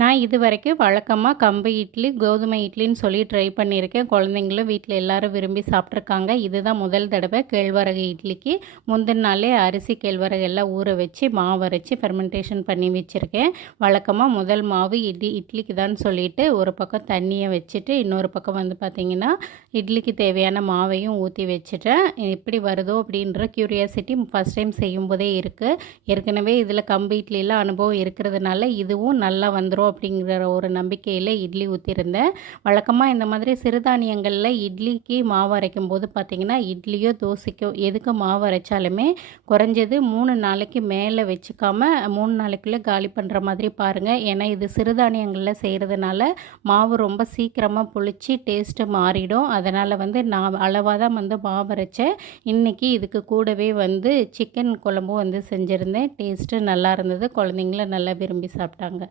நான் இதுவரைக்கும் வழக்கமா கம்பு இட்லி, கோதுமை இட்லின்னு சொல்லி ட்ரை பண்ணியிருக்கேன். குழந்தைங்களும் வீட்ல எல்லாரும் விரும்பி சாப்பிட்ருக்காங்க. இதுதான் முதல் தடவை கேழ்வரகு இட்லிக்கு முந்தின நாளே அரிசி, கேழ்வரகு எல்லாம் ஊற வச்சு மாவு அரைச்சு ஃபெர்மெண்டேஷன் பண்ணி வச்சுருக்கேன். வழக்கமா முதல் மாவு இட்லிக்கு தான் சொல்லிட்டு ஒரு பக்கம் தண்ணியை வச்சுட்டு, இன்னொரு பக்கம் வந்து பார்த்திங்கன்னா இட்லிக்கு தேவையான மாவையும் ஊற்றி வச்சுட்டேன். எப்படி வருதோ அப்படின்ற க்யூரியாசிட்டி ஃபஸ்ட் டைம் செய்யும்போதே இருக்குது. ஏற்கனவே இதில் கம்பு இட்லிலாம் அனுபவம் இருக்கிறதுனால இதுவும் நல்லா வந்துடும் அப்படிங்கிற ஒரு நம்பிக்கையில் இட்லி ஊற்றிருந்தேன். வழக்கமாக இந்த மாதிரி சிறுதானியங்களில் இட்லிக்கு மாவு அரைக்கும் போது பார்த்திங்கன்னா இட்லியோ தோசைக்கோ எதுக்கு மாவு அரைச்சாலுமே குறைஞ்சது 3 நாளைக்கு மேலே வச்சுக்காம 3 நாளைக்குள்ளே காலி பண்ணுற மாதிரி பாருங்கள். ஏன்னா இது சிறுதானியங்களில் செய்கிறதுனால மாவு ரொம்ப சீக்கிரமாக புளிச்சு டேஸ்ட்டு மாறிடும். அதனால் வந்து நான் அளவாக தான் வந்து மாவு அரைச்சேன். இன்றைக்கி இதுக்கு கூடவே வந்து சிக்கன் குழம்பும் வந்து செஞ்சுருந்தேன். டேஸ்ட்டு நல்லா இருந்தது. குழந்தைங்களும் நல்லா விரும்பி சாப்பிட்டாங்க.